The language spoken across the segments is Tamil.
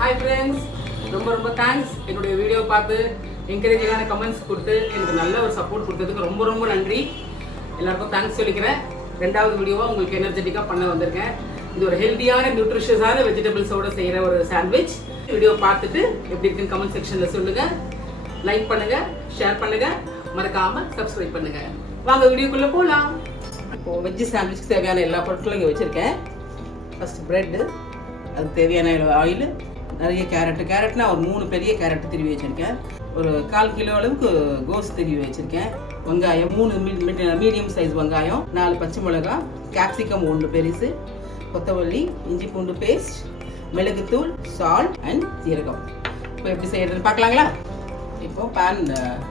ஹாய் ஃப்ரெண்ட்ஸ், ரொம்ப ரொம்ப தேங்க்ஸ். என்னுடைய வீடியோ பார்த்து என்கரேஜிங்கான கமெண்ட்ஸ் கொடுத்து எனக்கு நல்ல ஒரு சப்போர்ட் கொடுத்ததுக்கு ரொம்ப ரொம்ப நன்றி. எல்லாருக்கும் தேங்க்ஸ் சொல்லிக்கிறேன். ரெண்டாவது வீடியோவாக உங்களுக்கு எனர்ஜெட்டிக்காக பண்ண வந்திருக்கேன். இது ஒரு ஹெல்த்தியான நியூட்ரிஷியஸான வெஜிடபிள்ஸோடு செய்கிற ஒரு சாண்ட்விச். வீடியோ பார்த்துட்டு எப்படி இருக்குன்னு கமெண்ட் செக்ஷனில் சொல்லுங்கள். லைக் பண்ணுங்கள், ஷேர் பண்ணுங்கள், மறக்காமல் சப்ஸ்கிரைப் பண்ணுங்கள். வாங்க வீடியோக்குள்ளே போகலாம். இப்போது வெஜ்ஜு சாண்ட்விச்சுக்கு தேவையான எல்லா பொருட்களும் இங்கே வச்சுருக்கேன். ஃபஸ்ட்டு ப்ரெட்டு, அதுக்கு தேவையான ஆயில், நிறைய கேரட்னா ஒரு 3 பெரிய கேரட் திருவி வச்சுருக்கேன். ஒரு 1/4 கிலோ அளவுக்கு கோஸ் திருவி வச்சுருக்கேன். வெங்காயம் 3 மீடியம் சைஸ் வெங்காயம், 4 பச்சை மிளகாய், கேப்சிகம் 1 பெருசு, கொத்தமல்லி, இஞ்சி பூண்டு பேஸ்ட், மிளகுத்தூள், சால்ட் அண்ட் சீரகம். இப்போ எப்படி செய்யறதுன்னு பார்க்கலாங்களா? இப்போ பேன்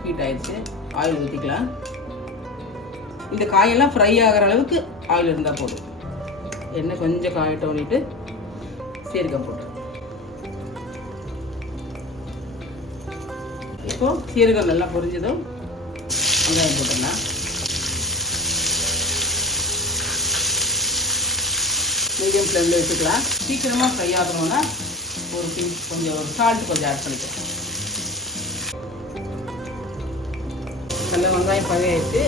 ஹீட் ஆயிடுச்சு, ஆயில் ஊற்றிக்கலாம். இந்த காயெல்லாம் ஃப்ரை ஆகிற அளவுக்கு ஆயில் இருந்தால் போதும். எண்ணெய் கொஞ்சம் காயட்டோன்னிட்டு சீரகம் போட்டு, இப்போ சீரகம் நல்லா பொரிஞ்சதும் வெங்காயம் போட்டுடலாம். மீடியம் ஃப்ளேமில் வச்சுக்கலாம். சீக்கிரமாக ஃப்ரை ஆகணும்னா ஒரு கொஞ்சம் சால்ட் கொஞ்சம் ஆட் பண்ணிக்கலாம். நல்ல வெங்காயம் பழையாயிடுச்சு.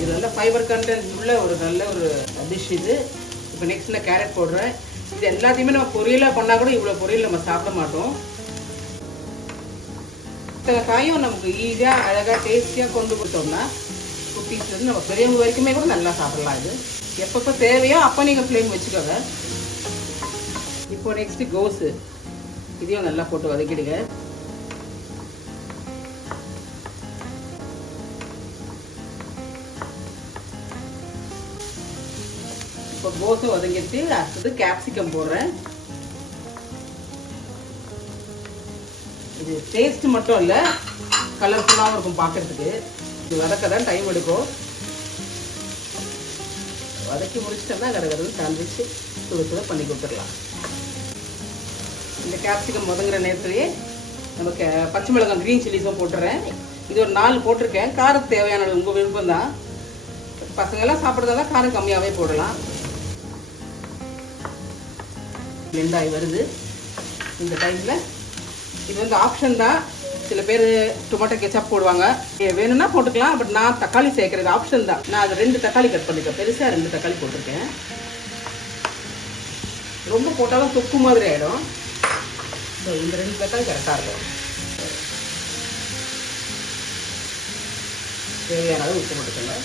இது நல்ல ஃபைபர் கண்டென்ட் உள்ள ஒரு நல்ல ஒரு டிஷ் இது. இப்போ நெக்ஸ்ட் நான் கேரட் போடுறேன். இது எல்லாத்தையுமே நம்ம பொரியலாக பண்ணால் கூட இவ்வளோ பொரியல் நம்ம சாப்பிட மாட்டோம். இத்தனை காயும் நமக்கு ஈஸியாக அழகாக டேஸ்டியாக கொண்டு கொடுத்தோம்னா குட்டீஸ்லேருந்து நம்ம பெரியவங்க வரைக்குமே கூட நல்லா சாப்பிடலாம். இது எப்பப்போ தேவையோ அப்போ நீங்கள் ஃப்ளேம் வச்சுக்கோங்க. இப்போ நெக்ஸ்ட்டு கோஸு, இதையும் நல்லா போட்டு வதக்கிடுங்க. இப்போ கோஸும் வதங்கிட்டு அடுத்தது கேப்சிகம் போடுறேன். இது டேஸ்ட் மட்டும் இல்லை, கலர்ஃபுல்லாகவும் இருக்கும் பார்க்கறதுக்கு. இது வதக்க தான் டைம் எடுக்கும். வதக்கி முடிச்சிட்டோம்னா கடற்கரை சாண்ட்விச் சுட பண்ணி கொடுத்துடலாம். இந்த கேப்சிகம் வதங்குற நேரத்துலேயே நமக்கு பச்சை மிளகாய் க்ரீன் சில்லிஸும் போட்டுறேன். இது ஒரு 4 போட்டிருக்கேன். காரத்துக்கு தேவையான உங்கள் விருப்பம் தான். பசங்கள்லாம் சாப்பிட்றதால காரம் கம்மியாகவே போடலாம். பிளெண்ட் ஆகி வருது. இந்த டைமில் இது வந்து ஆப்ஷன் தான். சில பேர் டொமேட்டோ கெச்சப் போடுவாங்க, வேணும்னா போட்டுக்கலாம். பட் நான் தக்காளி சேர்க்குறது ஆப்ஷன் தான். நான் அது 2 தக்காளி கட் பண்ணிட்டேன். பெருசாக 2 தக்காளி போட்டிருக்கேன். ரொம்ப போட்டாலும் தொக்கு மாதிரி ஆகிடும். ஸோ இந்த 2 தக்காளி கரெக்டாக இருக்கும். தேவையான அளவு உப்பு போட்டுக்கோங்க.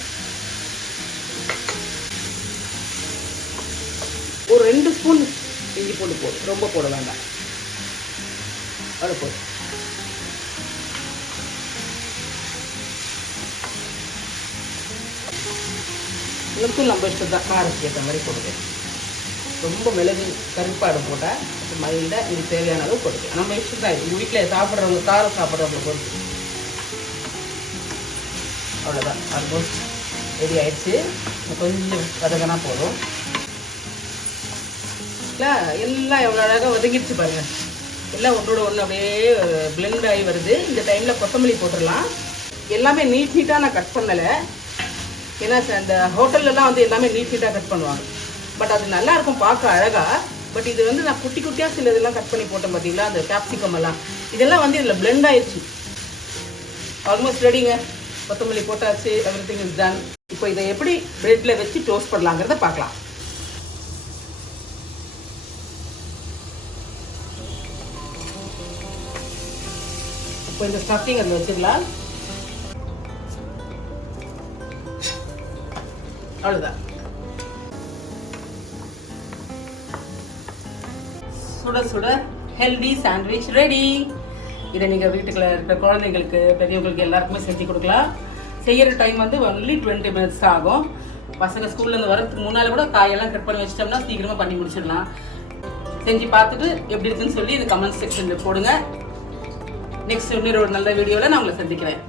ஒரு 2 ஸ்பூன் இஞ்சி பூண்டு போடும், ரொம்ப போட வேண்டாம். அது போதும். மிளகுத்தூள் நம்ம இஷ்டம் தான், காரத்துக்கு ஏற்ற மாதிரி போடுங்க. ரொம்ப மிளகு கருப்பாடு போட்டால் மைல்டாக இது தேவையான அளவு போடுங்க. நம்ம இஷ்டம் தான். இது வீட்டில் சாப்பிட்றவங்க, காரம் சாப்பிட்றவங்க பொறுத்து. அவ்வளோதான், ஆல்மோஸ்ட் ரெடி ஆயிடுச்சு. கொஞ்சம் வதங்கினா போதும். எல்லாம் எவ்வளோ அழகாக வதங்கிடுச்சு பாருங்கள். எல்லாம் ஒன்றோட ஒன்று அப்படியே பிளெண்ட் ஆகி வருது. இந்த டைமில் கொத்தமல்லி போட்டுடலாம். எல்லாமே நீட்டாக நான் கட் பண்ணலை. ஏன்னா அந்த ஹோட்டல்லலாம் வந்து எல்லாமே நீட்டாக கட் பண்ணுவாங்க. பட் அது நல்லாயிருக்கும் பார்க்க அழகாக. பட் இது வந்து நான் குட்டி குட்டியாக சில இதெல்லாம் கட் பண்ணி போட்டேன் பார்த்தீங்களா, அந்த கேப்சிகம் எல்லாம். இதெல்லாம் வந்து இதில் பிளெண்ட் ஆயிடுச்சு. ஆல்மோஸ்ட் ரெடிங்க. கொத்தமல்லி போட்டாச்சு, எவ்ரிதிங் இஸ் டன். இப்போ இதை எப்படி ப்ரெட்டில் வச்சு டோஸ்ட் பண்ணலாங்கிறத பார்க்கலாம். இப்போ இந்த ஸ்டஃபிங் அதில் வச்சுக்கலாம். அவ்வளோதான். சுட சுட ஹெல்தி சாண்ட்விச் ரெடி. இதை நீங்கள் வீட்டுக்குள்ள இருக்கிற குழந்தைங்களுக்கு, பெரியவங்களுக்கு எல்லாருக்குமே செஞ்சு கொடுக்கலாம். செய்கிற டைம் வந்து ஒன்லி 20 மினிட்ஸ் தான் ஆகும். பசங்க ஸ்கூல்லேருந்து வரதுக்கு முன்னால் கூட காயெல்லாம் கட் பண்ணி வச்சிட்டோம்னா சீக்கிரமாக பண்ணி முடிச்சிடலாம். செஞ்சு பார்த்துட்டு எப்படி இருக்குன்னு சொல்லி இந்த கமெண்ட் செக்ஷனில் போடுங்க. நெக்ஸ்ட் இன்னொரு நல்ல வீடியோவில் நான் உங்களை சந்திக்கிறேன்.